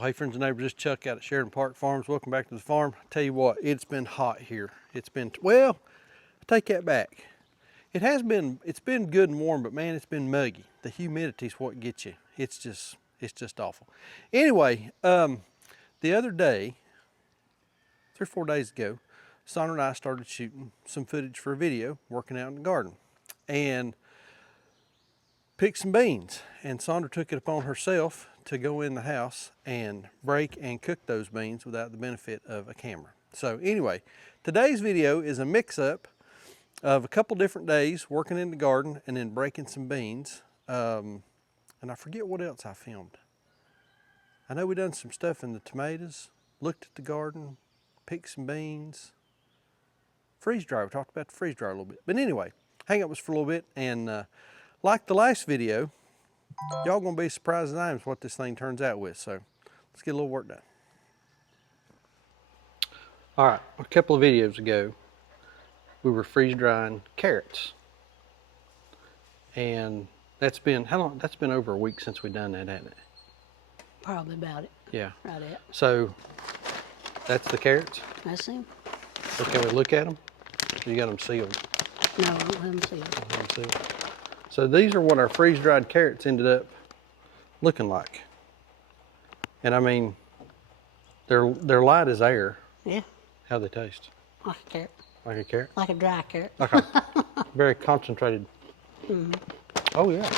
Well, hey friends and neighbors, this is Chuck out at Sheridan Park Farms. Welcome back to the farm. I tell you what, it's been hot here. It's been, well, I take that back. It's been good and warm, but man, it's been muggy. The humidity's what gets you. It's just awful. Anyway, the other day, 3 or 4 days ago, Sandra and I started shooting some footage for a video, working out in the garden, and picked some beans. And Sandra took it upon herself to go in the house and break and cook those beans without the benefit of a camera. So anyway, today's video is a mix-up of a couple different days working in the garden and then breaking some beans. And I forget what else I filmed. I know we done some stuff in the tomatoes, looked at the garden, picked some beans, freeze dryer. We talked about the freeze dryer a little bit. But anyway, hang up with us for a little bit, and like the last video, y'all gonna be surprised as I am with what this thing turns out with. So let's get a little work done. All right, a couple of videos ago, we were freeze drying carrots. And that's been, how long? That's been over a week since we done that, hasn't it? Probably about it. Yeah. Right at. So that's the carrots. That's them. So can we look at them? You got them sealed. No, I don't have them sealed. I don't have them sealed. So these are what our freeze dried carrots ended up looking like. And I mean, they're light as air. Yeah. How they taste? Like a carrot. Like a carrot? Like a dry carrot. Like a very concentrated. Mm-hmm. Oh yeah.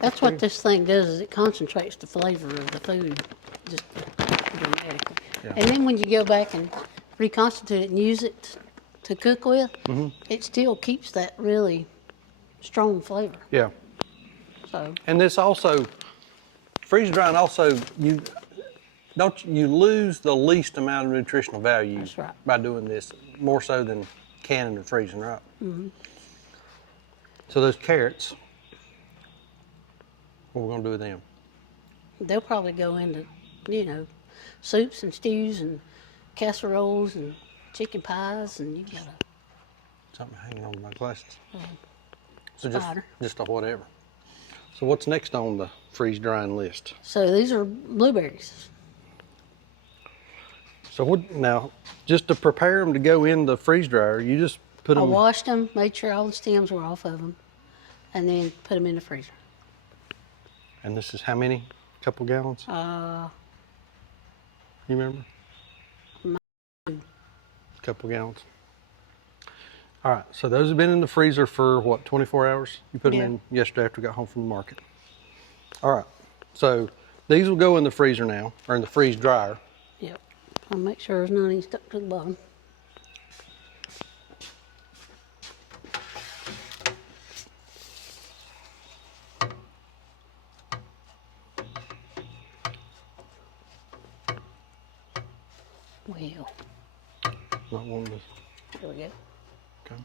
That's what this thing does, is it concentrates the flavor of the food just dramatically. Yeah. And then when you go back and reconstitute it and use it to cook with, it still keeps that really strong flavor. Yeah. So. And this also, freeze drying also, you lose the least amount of nutritional value. That's right. By doing this, more so than canning and freezing, right? Mm-hmm. So those carrots, what are we gonna do with them? They'll probably go into, soups and stews and casseroles and chicken pies, and you got Something hanging on my glasses. So spider. just a whatever. So what's next on the freeze drying list? So these are blueberries. So what now? Just to prepare them to go in the freeze dryer, you just put I them. washed them, made sure all the stems were off of them, and then put them in the freezer. And this is how many? A couple gallons? You remember? A couple gallons. All right, so those have been in the freezer for what, 24 hours? You put them in yesterday after we got home from the market. All right, so these will go in the freezer now, or in the freeze dryer. Yep. I'll make sure there's none stuck to the bottom. Well, Not one of those. there we go. Okay.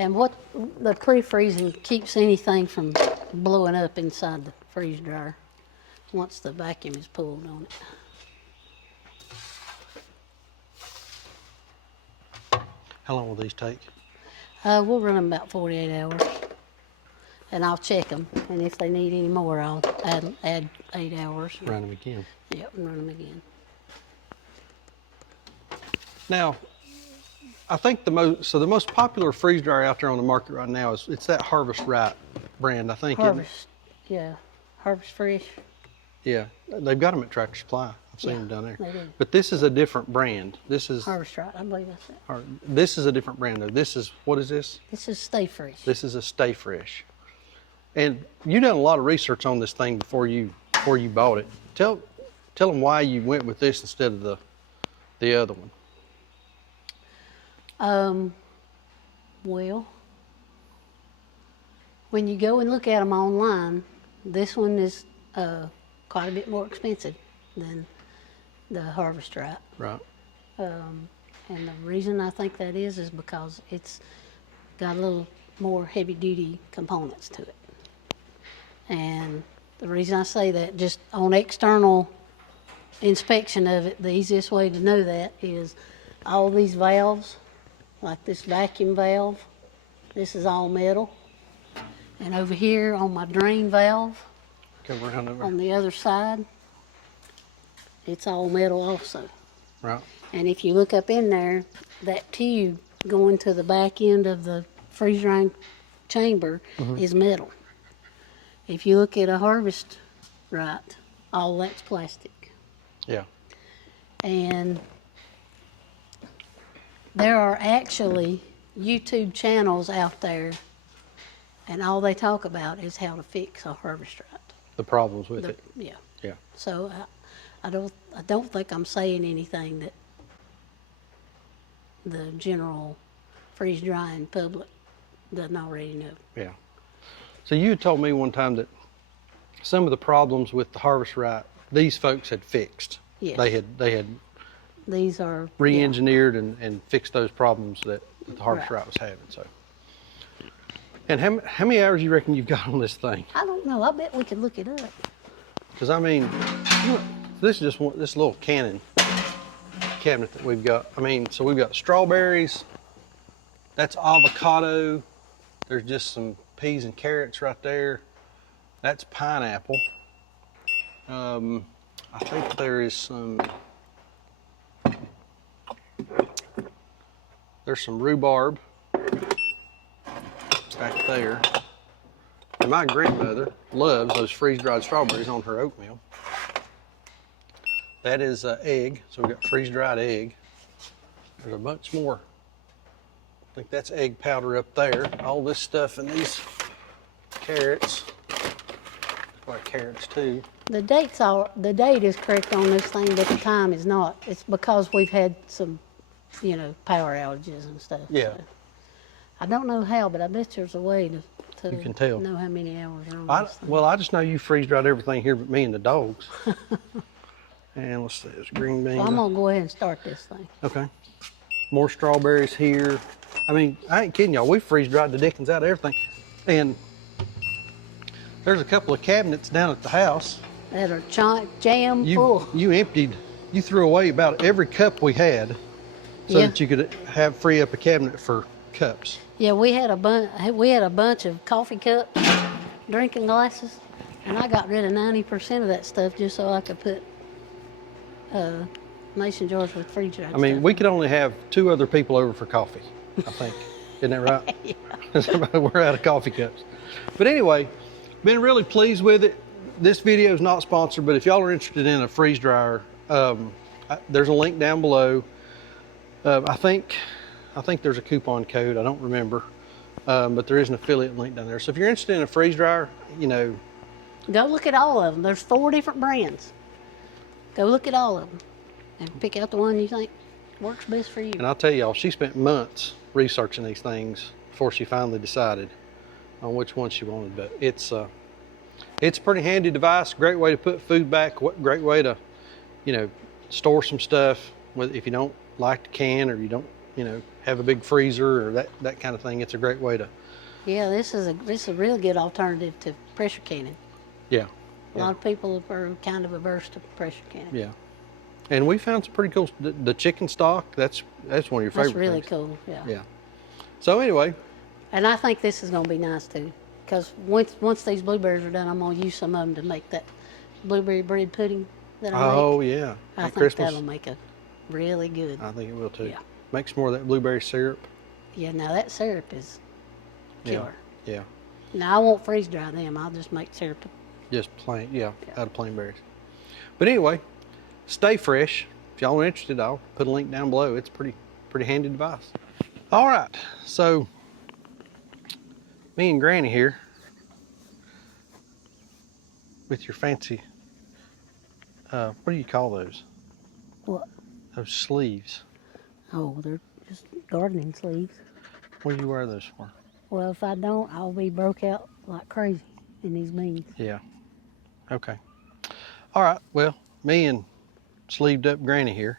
And what the pre-freezing keeps anything from blowing up inside the freeze dryer once the vacuum is pulled on it. How long will these take? We'll run them about 48 hours, and I'll check them. And if they need any more, I'll add 8 hours. Run them again. Yep, and run them again. Now, I think the most popular freeze dryer out there on the market right now it's that Harvest Right brand, I think. Harvest, yeah, Harvest Fresh. Yeah, they've got them at Tractor Supply. I've seen them down there. They do. But this is a different brand. This is Harvest Right, I believe that's it. This is a different brand though. This is, what is this? This is Stay Fresh. This is a Stay Fresh. And you done a lot of research on this thing before you bought it. Tell them why you went with this instead of the other one. Well, when you go and look at them online, this one is quite a bit more expensive than the Harvest Right. Right. And the reason I think that is because it's got a little more heavy duty components to it. And the reason I say that, just on external inspection of it, the easiest way to know that is all these valves, like this vacuum valve, this is all metal. And over here on my drain valve, Come around over. on the other side, it's all metal also. Right. And if you look up in there, that tube going to the back end of the freeze drying chamber is metal. If you look at a harvest right, all that's plastic. Yeah. And there are actually YouTube channels out there, and all they talk about is how to fix a harvest right. The problems with it. Yeah. Yeah. So I don't think I'm saying anything that the general freeze drying public doesn't already know. Yeah. So you had told me one time that some of the problems with the harvest right, these folks had fixed. Yes. They had These are re-engineered and fixed those problems that the harvest right was having. So. And how many hours you reckon you've got on this thing? I don't know. I bet we could look it up. Because I mean, look, this is just this little cabinet that we've got. I mean, so we've got strawberries. That's avocado. There's just some peas and carrots right there. That's pineapple. I think there is some. There's some rhubarb back there. And my grandmother loves those freeze-dried strawberries on her oatmeal. That is egg, so we've got freeze-dried egg. There's a bunch more. I think that's egg powder up there. All this stuff and these carrots. Like carrots too. The date is correct on this thing, but the time is not. It's because we've had some, power outages and stuff. Yeah. So. I don't know how, but I bet there's a way to You can tell. know how many hours are on this thing. Well, I just know you freeze-dried everything here but me and the dogs. And let's see, it's green beans. Well, I'm gonna go ahead and start this thing. Okay. More strawberries here. I mean, I ain't kidding y'all. We freeze-dried the dickens out of everything. And there's a couple of cabinets down at the house. That are jam full. You threw away about every cup we had so that you could free up a cabinet for cups. Yeah, we had a bunch of coffee cups, drinking glasses, and I got rid of 90% of that stuff just so I could put mason jars with freeze dried. I mean, we could only have 2 other people over for coffee, I think. Isn't that right? Yeah. We're out of coffee cups. But anyway, been really pleased with it. This video is not sponsored, but if y'all are interested in a freeze dryer, there's a link down below. I think there's a coupon code. I don't remember, but there is an affiliate link down there. So if you're interested in a freeze dryer, go look at all of them. There's 4 different brands. Go look at all of them and pick out the one you think works best for you. And I'll tell y'all, she spent months researching these things before she finally decided on which one she wanted. But it's a pretty handy device. Great way to put food back. Great way to, store some stuff. If you don't like to can, or you don't, have a big freezer or that kind of thing, it's a great way to. Yeah, this is a real good alternative to pressure canning. Yeah. A lot of people are kind of averse to pressure canning. Yeah. And we found some pretty cool. The chicken stock. That's one of your favorite. That's really things. cool. Yeah. Yeah. So anyway. And I think this is going to be nice too, because once these blueberries are done, I'm going to use some of them to make that blueberry bread pudding that I make. Oh yeah. I think Christmas. that'll make it really good. I think it will too. Yeah. Make some more of that blueberry syrup. Yeah. Now that syrup is killer. Yeah. Now I won't freeze dry them. I'll just make syrup. Just plain, out of plain berries. But anyway, stay fresh. If y'all are interested, I'll put a link down below. It's a pretty handy device. All right, so me and Granny here with your fancy, what do you call those? What? Those sleeves. Oh, they're just gardening sleeves. What do you wear those for? Well, if I don't, I'll be broke out like crazy in these beans. Yeah. Okay. All right. Well, me and sleeved up Granny here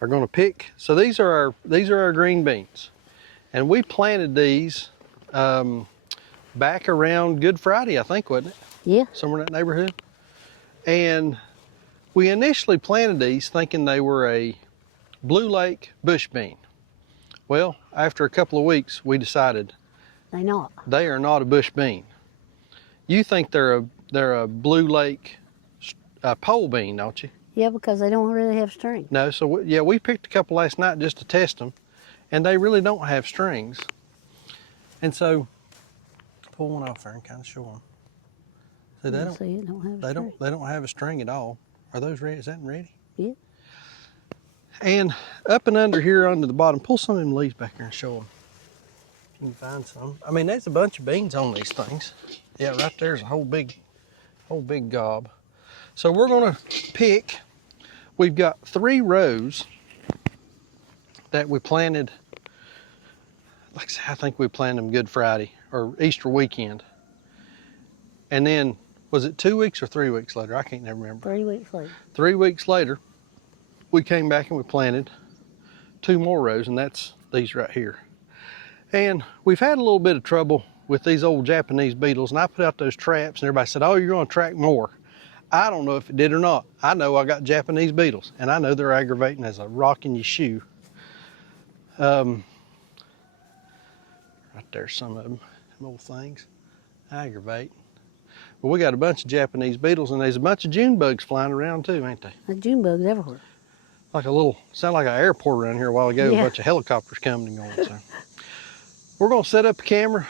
are going to pick. So these are our green beans, and we planted these back around Good Friday, I think, wasn't it? Yeah. Somewhere in that neighborhood. And we initially planted these thinking they were a Blue Lake bush bean. Well, after a couple of weeks, we decided They not. they are not a bush bean. You think they're a Blue Lake pole bean, don't you? Yeah, because they don't really have strings. No, so we picked a couple last night just to test them, and they really don't have strings. And so, pull one off there and kind of show them. So It don't have a string. they don't have a string at all. Are those ready? Is that ready? Yeah. And up and under here, under the bottom, pull some of them leaves back here and show them. You can find some. I mean, there's a bunch of beans on these things. Yeah, right there's a whole big gob. So we're gonna pick. We've got 3 rows that we planted. Like I said, I think we planted them Good Friday or Easter weekend. And then, was it 2 weeks or 3 weeks later? I can't never remember. 3 weeks later. 3 weeks later, we came back and we planted 2 more rows, and that's these right here. And we've had a little bit of trouble with these old Japanese beetles, and I put out those traps, and everybody said, oh, you're gonna attract more. I don't know if it did or not. I know I got Japanese beetles, and I know they're aggravating as a rock in your shoe. Right there's some of them little things. Aggravate. But we got a bunch of Japanese beetles, and there's a bunch of June bugs flying around too, ain't they? The June bugs everywhere. Like a little, sound like an airport around here a while ago. Yeah. A bunch of helicopters coming and going. So we're gonna set up a camera.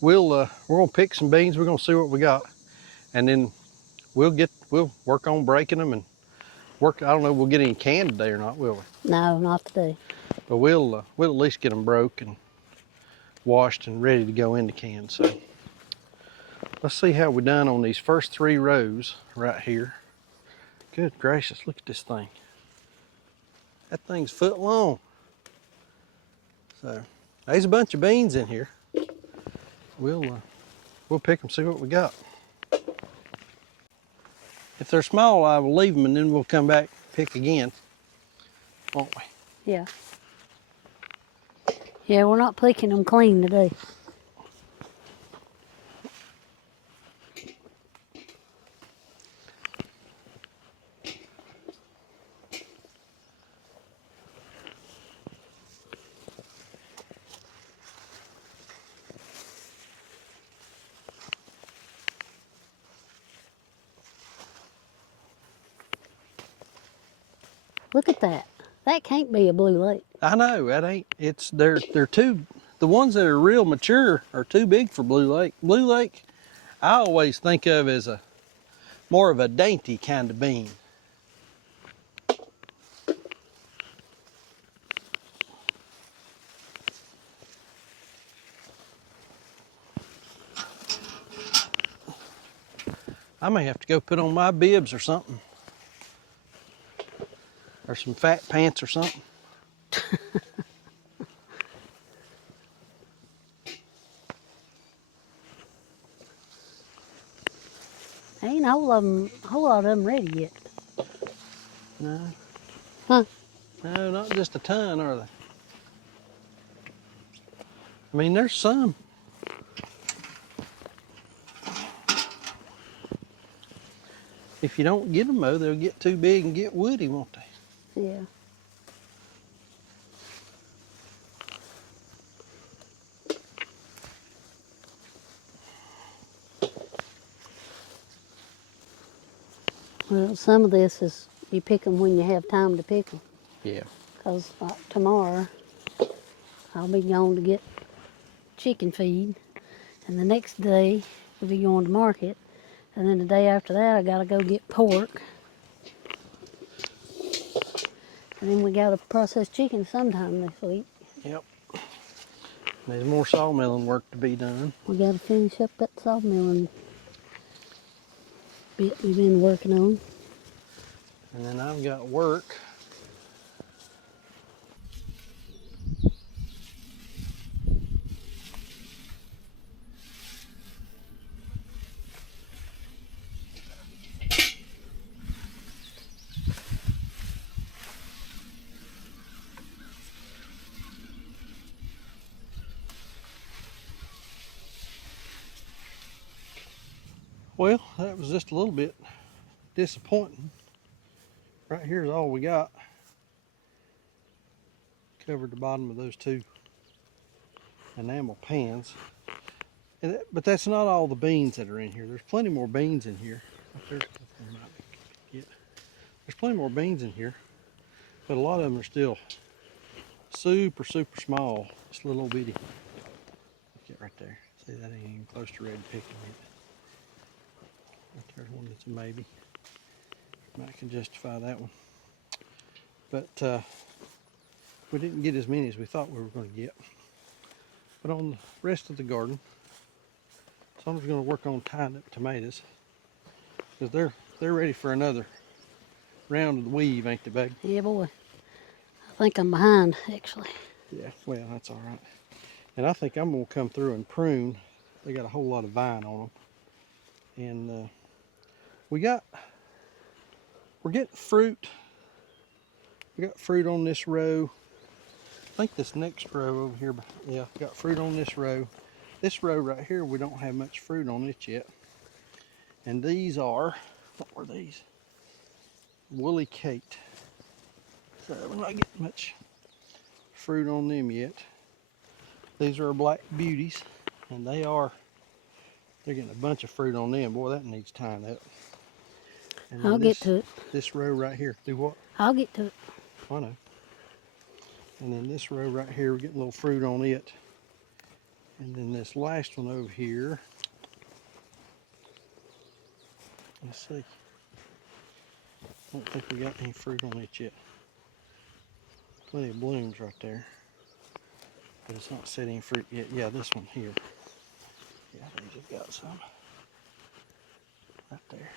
We're gonna pick some beans. We're gonna see what we got, and then we'll work on breaking them and work. I don't know if we'll get any canned today or not, will we? No, not today. But we'll at least get them broke and washed and ready to go into cans. So let's see how we done on these first 3 rows right here. Good gracious, look at this thing. That thing's foot long. So there's a bunch of beans in here. We'll pick them, see what we got. If they're small, I will leave them, and then we'll come back pick again, won't we? Yeah. Yeah, we're not picking them clean today. Look at that. That can't be a Blue Lake. I know, that ain't, they're too, the ones that are real mature are too big for Blue Lake. Blue Lake, I always think of as more of a dainty kind of bean. I may have to go put on my bibs or something. Or some fat pants or something. Ain't a whole lot of them ready yet. No. Huh? No, not just a ton, are they? I mean, there's some. If you don't get them, though, they'll get too big and get woody, won't they? Yeah. Well, some of this is you pick them when you have time to pick them. Yeah. Because tomorrow I'll be going to get chicken feed, and the next day we'll be going to market, and then the day after that I gotta go get pork, and then we gotta process chicken sometime this week. Yep. There's more sawmilling work to be done. We gotta finish up that sawmilling bit we've been working on. And then I've got work. Well, that was just a little bit disappointing. Right here's all we got. Covered the bottom of those two enamel pans. But that's not all the beans that are in here. There's plenty more beans in here. There's plenty more beans in here, but a lot of them are still super small. Just little old bitty. Look at right there. See, that ain't even close to ready to pick yet. Right there's one that's a maybe. I can justify that one. But we didn't get as many as we thought we were going to get. But on the rest of the garden, someone's going to work on tying up tomatoes because they're ready for another round of the weave, ain't they, babe? Yeah, boy. I think I'm behind, actually. Yeah, well, that's all right. And I think I'm going to come through and prune. They got a whole lot of vine on them. And we're getting fruit. We got fruit on this row. I think this next row over here, yeah, got fruit on this row. This row right here, we don't have much fruit on it yet. And these are, what were these? Woolly Kate. So we're not getting much fruit on them yet. These are our black beauties, and they're getting a bunch of fruit on them. Boy, that needs tying up. And I'll get to it. This row right here, do what? I'll get to it. I know. And then this row right here, we're getting a little fruit on it. And then this last one over here, let's see. I don't think we got any fruit on it yet. Plenty of blooms right there. But it's not set any fruit yet. Yeah, this one here. Yeah, these have got some. Right there.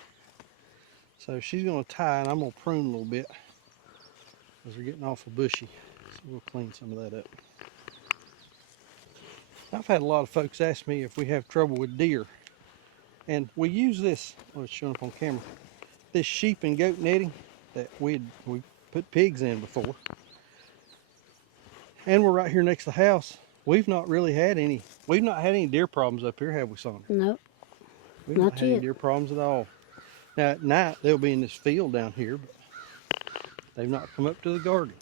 So she's going to tie, and I'm going to prune a little bit because they're getting awful bushy. So we'll clean some of that up. I've had a lot of folks ask me if we have trouble with deer. And we use this, oh, it's showing up on camera, this sheep and goat netting that we put pigs in before. And we're right here next to the house. We've not had any deer problems up here, have we, Sandra? Nope. We've Not not had yet. any deer problems at all. Now at night they'll be in this field down here, but they've not come up to the garden.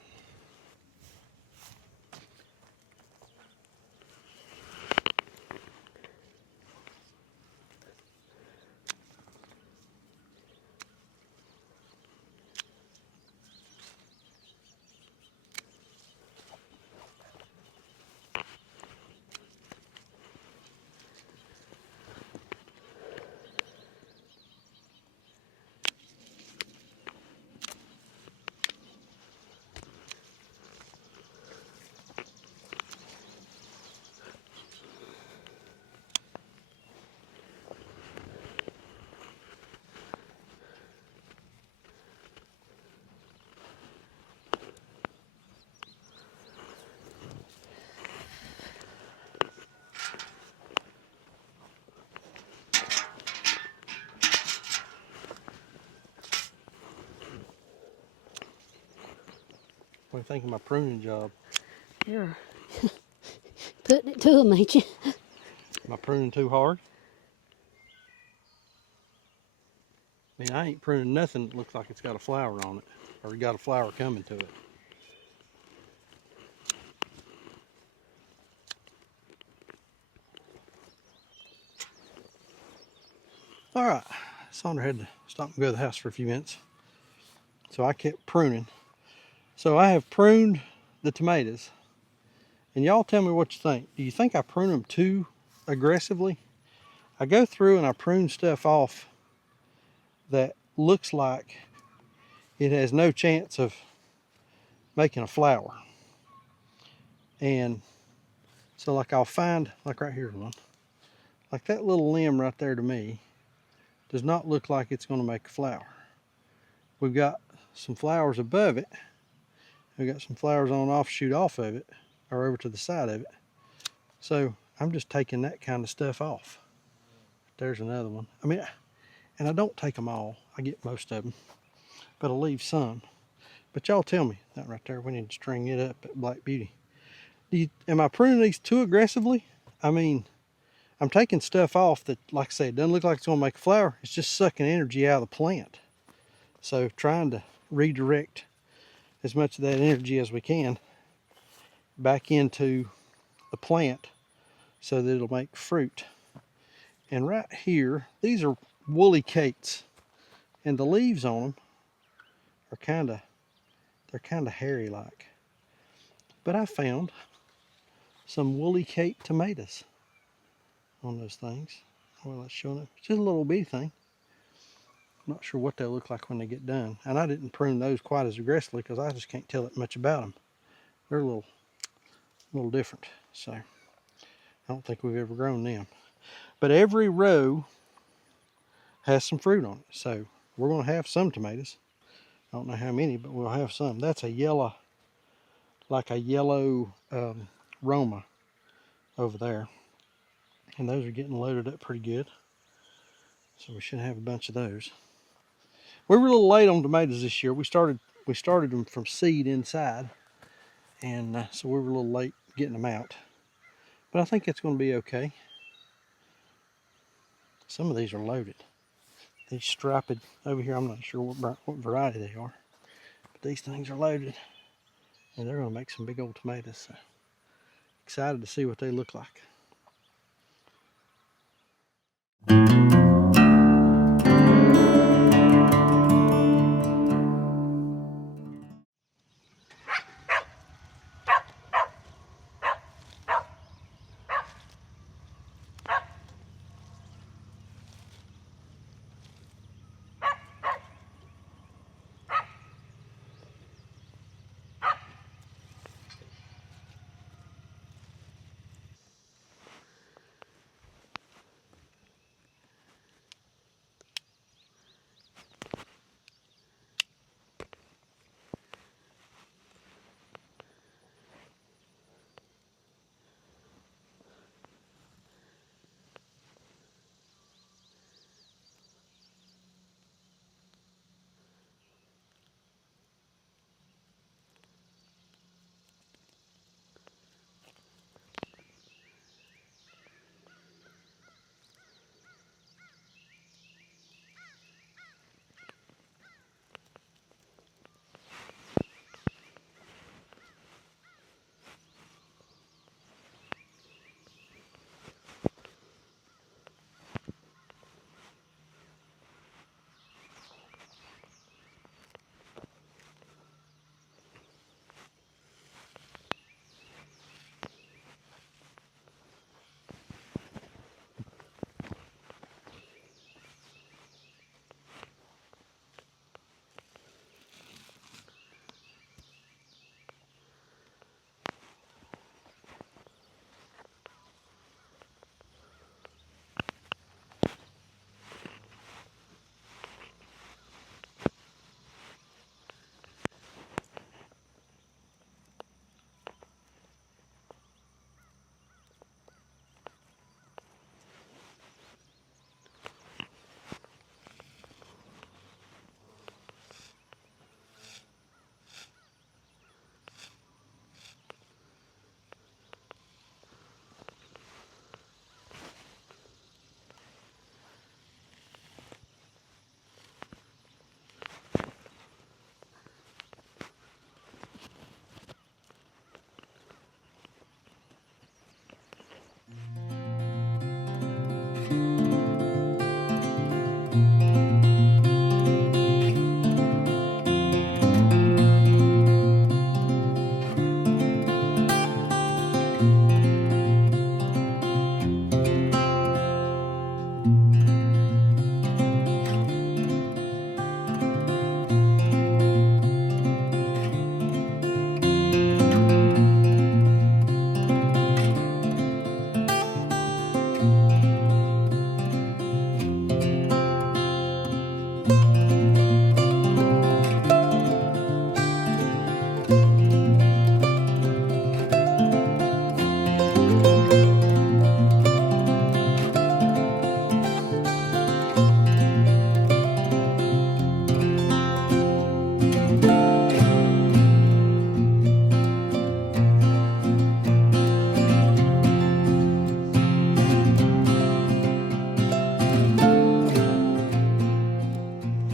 What do you think of my pruning job? You're putting it to them, ain't you? Am I pruning too hard? I mean, I ain't pruning nothing that looks like it's got a flower on it, or got a flower coming to it. All right, Sandra had to stop and go to the house for a few minutes. So I kept pruning. So I have pruned the tomatoes. And y'all tell me what you think. Do you think I prune them too aggressively? I go through and I prune stuff off that looks like it has no chance of making a flower. And so like I'll find, like right here's one, like that little limb right there to me does not look like it's going to make a flower. We've got some flowers above it. We've got some flowers on an offshoot off of it, or over to the side of it. So I'm just taking that kind of stuff off. There's another one. I mean, and I don't take them all. I get most of them, but I'll leave some. But y'all tell me, that right there, we need to string it up at Black Beauty. Am I pruning these too aggressively? I mean, I'm taking stuff off that, like I say, it doesn't look like it's gonna make a flower. It's just sucking energy out of the plant. So trying to redirect as much of that energy as we can back into the plant so that it'll make fruit. And right here, these are woolly cates, and the leaves on them are they're kind of hairy like. But I found some woolly cate tomatoes on those things. Well, that's showing up. It's just a little bitty thing. I'm not sure what they'll look like when they get done. And I didn't prune those quite as aggressively because I just can't tell it much about them. They're a little different. So I don't think we've ever grown them. But every row has some fruit on it. So we're going to have some tomatoes. I don't know how many, but we'll have some. That's a yellow, like a yellow Roma over there. And those are getting loaded up pretty good. So we should have a bunch of those. We were a little late on tomatoes this year. We started them from seed inside. And so we were a little late getting them out. But I think it's going to be okay. Some of these are loaded. These striped over here, I'm not sure what variety they are. But these things are loaded. And they're going to make some big old tomatoes. So excited to see what they look like.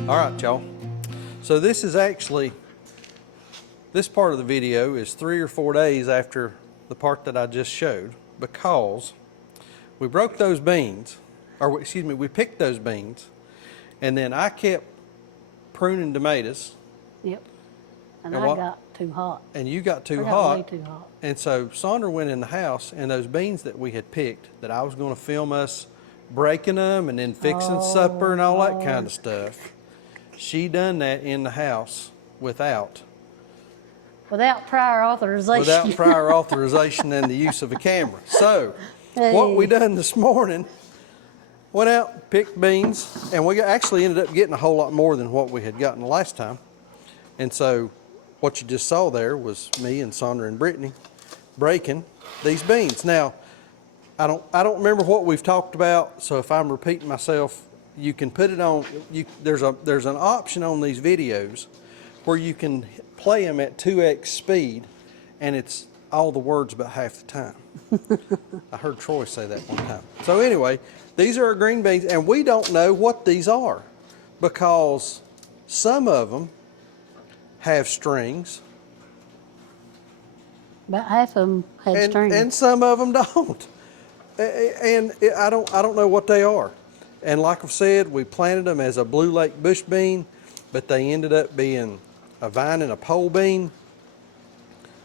All right, y'all. So this is actually, this part of the video is 3 or 4 days after the part that I just showed, because we broke those beans, or excuse me, we picked those beans, and then I kept pruning tomatoes. Yep. And And I what- got too hot. And you got too I got hot. way too hot. And so Sandra went in the house, and those beans that we had picked, that I was going to film us breaking them and then fixing supper and all that kind of stuff, she done that in the house without Without prior authorization and the use of a camera. So what we done this morning, went out, picked beans, and we actually ended up getting a whole lot more than what we had gotten the last time. And so what you just saw there was me and Sandra and Brittany breaking these beans. Now, I don't remember what we've talked about, so if I'm repeating myself, you can put it on. There's an option on these videos where you can play them at 2x speed, and it's all the words about half the time. I heard Troy say that one time. So anyway, these are our green beans, and we don't know what these are because some of them have strings, About half of them had strings. and some of them don't. And I don't know what they are. And like I've said, we planted them as a Blue Lake bush bean, but they ended up being a vine and a pole bean.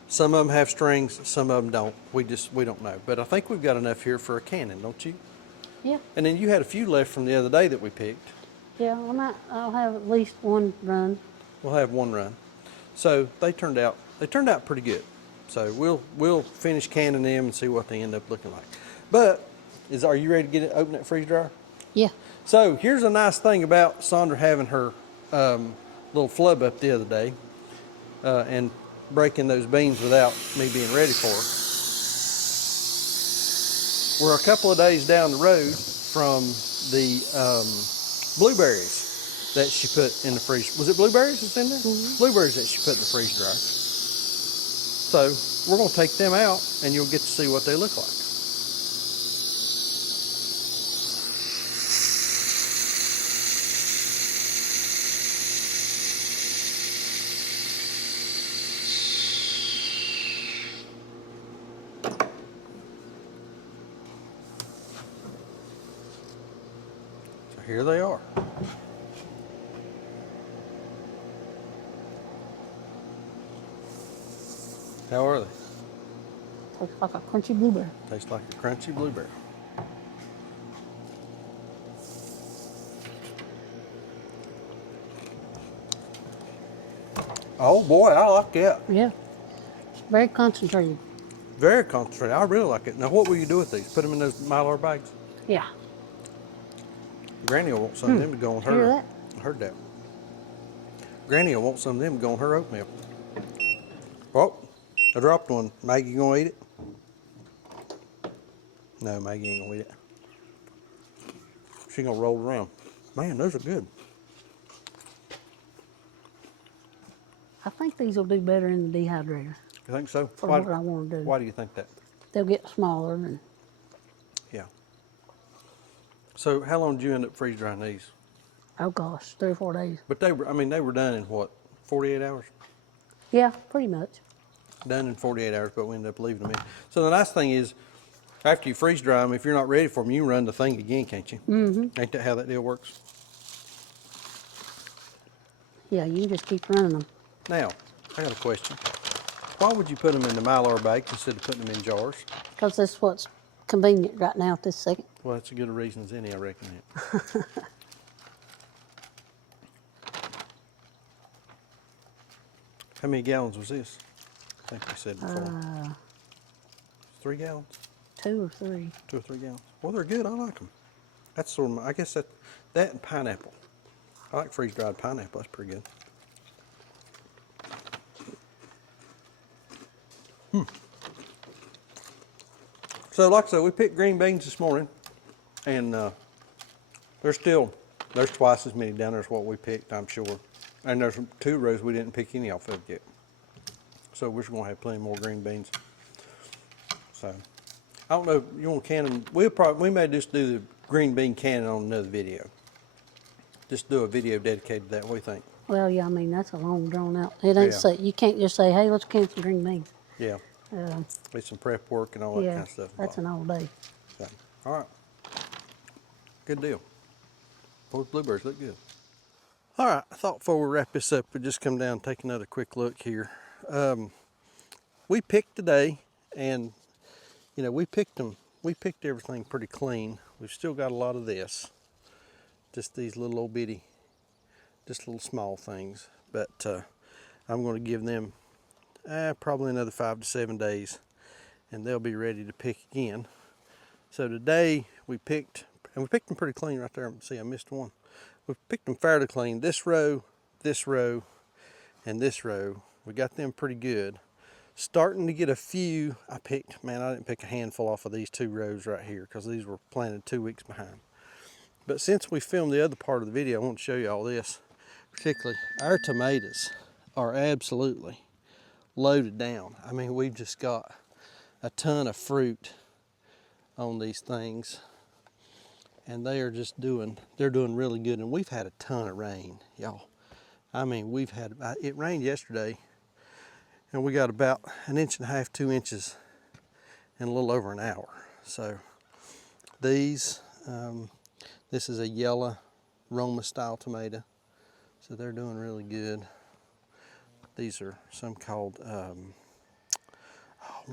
Some of them have strings, some of them don't. We don't know. But I think we've got enough here for a cannon, don't you? Yeah. And then you had a few left from the other day that we picked. Yeah, I'll have at least one run. We'll have one run. So they turned out pretty good. So we'll finish canning them and see what they end up looking like. But are you ready to get it open that freeze dryer? Yeah. So here's a nice thing about Sandra having her little flub up the other day and breaking those beans without me being ready for her. We're a couple of days down the road from the blueberries that she put in the freezer. Was it blueberries that's in there? Mm-hmm. Blueberries that she put in the freeze dryer. So we're going to take them out and you'll get to see what they look like. Here they are. How are they? Tastes like a crunchy blueberry. Tastes like a crunchy blueberry. Oh boy, I like that. Yeah. Very concentrated. Very concentrated. I really like it. Now what will you do with these? Put them in those Mylar bags? Yeah. Granny will want some of them to go on her. Hear that? I heard that. Granny will want some of them to go on her oatmeal. Oh, I dropped one. Maggie gonna eat it? No, Maggie ain't gonna eat it. She gonna roll around. Man, those are good. I think these will do better in the dehydrator You think so? for what I want to do. Why do you think that? They'll get smaller and Yeah. So how long did you end up freeze drying these? oh gosh, 3 or 4 days. But they were done in what, 48 hours? Yeah, pretty much. Done in 48 hours, but we ended up leaving them in. So the nice thing is, after you freeze dry them, if you're not ready for them, you can run the thing again, can't you? Mm-hmm. Ain't that how that deal works? Yeah, you can just keep running them. Now, I got a question. Why would you put them in the Mylar bag instead of putting them in jars? Because that's what's convenient right now at this second. Well, that's as good a reason as any, I reckon. How many gallons was this? I think we said before. 3 gallons? 2 or 3. 2 or 3 gallons. Well, they're good. I like them. That's sort of, I guess that and pineapple. I like freeze-dried pineapple. That's pretty good. So, like I said, we picked green beans this morning, and there's twice as many down there as what we picked, I'm sure. And there's 2 rows we didn't pick any off of yet. So we're just gonna have plenty more green beans. So, I don't know, you want cannon, we may just do the green bean cannon on another video. just do a video dedicated to that. What do you think? Well, yeah, I mean, that's a long drawn out. It ain't Yeah. say, you can't just say, hey, let's can some green beans. Yeah. Uh, With some prep work and all that yeah, kind of stuff that's involved. an all day. So, all right. Good deal. Those blueberries look good. All right, I thought before we wrap this up, we'd just come down and take another quick look here. We picked today, and you know, we picked everything pretty clean. We've still got a lot of this, just these little old bitty, just little small things. But I'm going to give them probably another 5 to 7 days, and they'll be ready to pick again. So today we picked, and we picked them pretty clean right there. See, I missed one. We picked them fairly clean. This row, and this row. We got them pretty good. Starting to get a few. I didn't pick a handful off of these 2 rows right here because these were planted 2 weeks behind. But since we filmed the other part of the video, I want to show you all this. Particularly, our tomatoes are absolutely loaded down. I mean, we've just got a ton of fruit on these things, and they're doing really good. And we've had a ton of rain, y'all. I mean, it rained yesterday, and we got about 1.5 inches, 2 inches in a little over an hour. So these, this is a yellow Roma style tomato, so they're doing really good. These are some called, what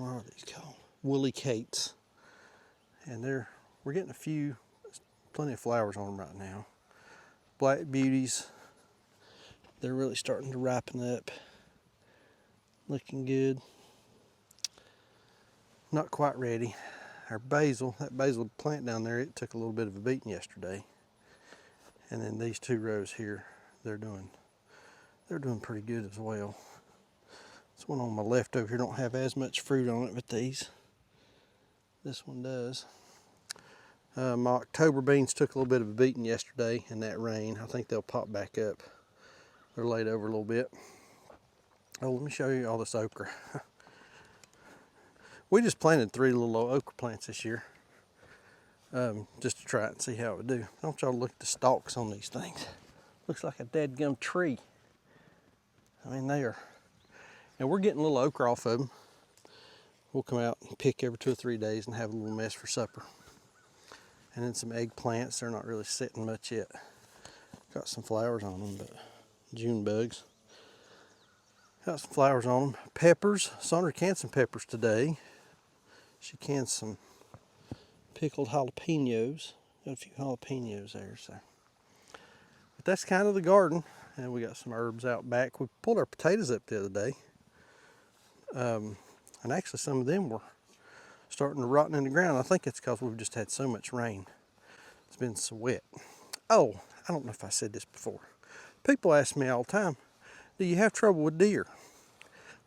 are these called? Woolly Cates, and we're getting plenty of flowers on them right now. Black Beauties, they're really starting to ripen up, looking good. Not quite ready. Our basil, that basil plant down there, it took a little bit of a beating yesterday. And then these 2 rows here, they're doing pretty good as well. This one on my left over here don't have as much fruit on it, but this one does. My October beans took a little bit of a beating yesterday in that rain. I think they'll pop back up. They're laid over a little bit. Oh, let me show you all this okra. We just planted 3 little okra plants this year, just to try it and see how it would do. Don't y'all look at the stalks on these things. Looks like a dadgum tree. I mean, they are. And we're getting a little okra off of them. We'll come out and pick every 2 or 3 days and have a little mess for supper. And then some eggplants. They're not really setting much yet. Got some flowers on them, but June bugs. Got some flowers on them. Peppers. Sandra canned some peppers today. She canned some pickled jalapenos. Got a few jalapenos there, so. But that's kind of the garden. And we got some herbs out back. We pulled our potatoes up the other day. And actually some of them were starting to rot in the ground. I think it's because we've just had so much rain. It's been so wet. Oh, I don't know if I said this before. People ask me all the time, do you have trouble with deer?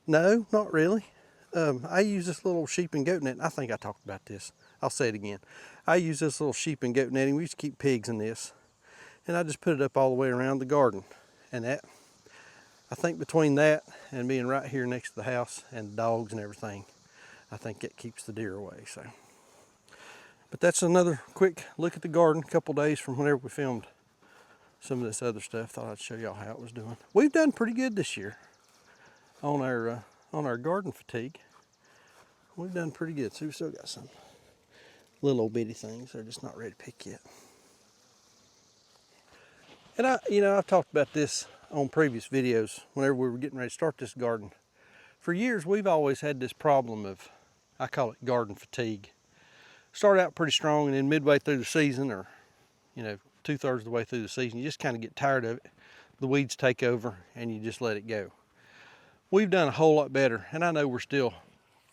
No, not really. I use this little sheep and goat net. I think I talked about this. I'll say it again. I use this little sheep and goat netting. We used to keep pigs in this. And I just put it up all the way around the garden. And I think between that and being right here next to the house and the dogs and everything, I think it keeps the deer away. So, but that's another quick look at the garden. A couple days from whenever we filmed some of this other stuff. Thought I'd show y'all how it was doing. We've done pretty good this year on our garden fatigue. We've done pretty good. So we've still got some little old bitty things. They're just not ready to pick yet. And I've talked about this on previous videos whenever we were getting ready to start this garden. For years, we've always had this problem of, I call it garden fatigue. Start out pretty strong, and then midway through the season, or 2/3 of the way through the season, you just kind of get tired of it. The weeds take over, and you just let it go. We've done a whole lot better, and I know we're still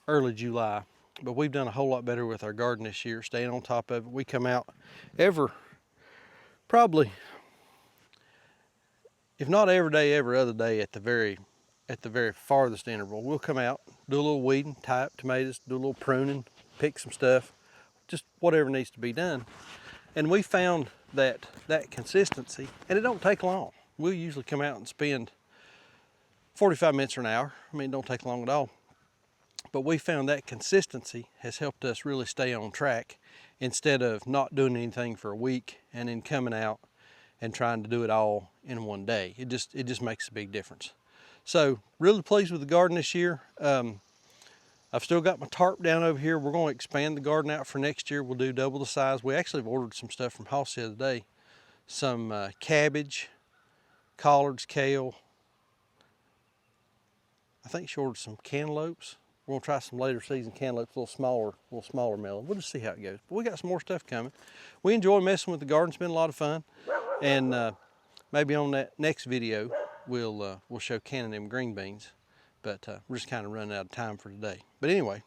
early July, but we've done a whole lot better with our garden this year, staying on top of it. We come out probably, if not every day, every other day at the very farthest interval. We'll come out, do a little weeding, tie up tomatoes, do a little pruning, pick some stuff, just whatever needs to be done. And we found that consistency, and it don't take long. We'll usually come out and spend 45 minutes or an hour. I mean, it don't take long at all. But we found that consistency has helped us really stay on track instead of not doing anything for a week and then coming out and trying to do it all in one day. It just makes a big difference. So really pleased with the garden this year. I've still got my tarp down over here. We're going to expand the garden out for next year. We'll do double the size. We actually have ordered some stuff from Hoss the other day. Some cabbage, collards, kale. I think she ordered some cantaloupes. We're gonna try some later season cantaloupes, a little smaller melon. We'll just see how it goes. But we got some more stuff coming. We enjoy messing with the garden. It's been a lot of fun. And maybe on that next video, we'll show canning them green beans. But we're just kind of running out of time for today. But anyway,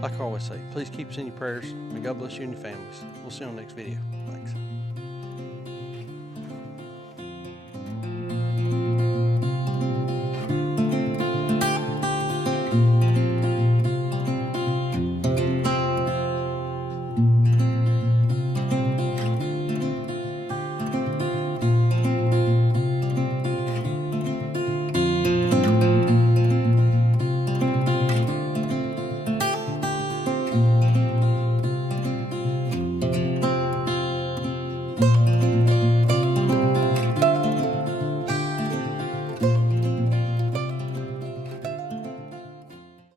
like I always say, please keep us in your prayers. May God bless you and your families. We'll see you on the next video. Thanks.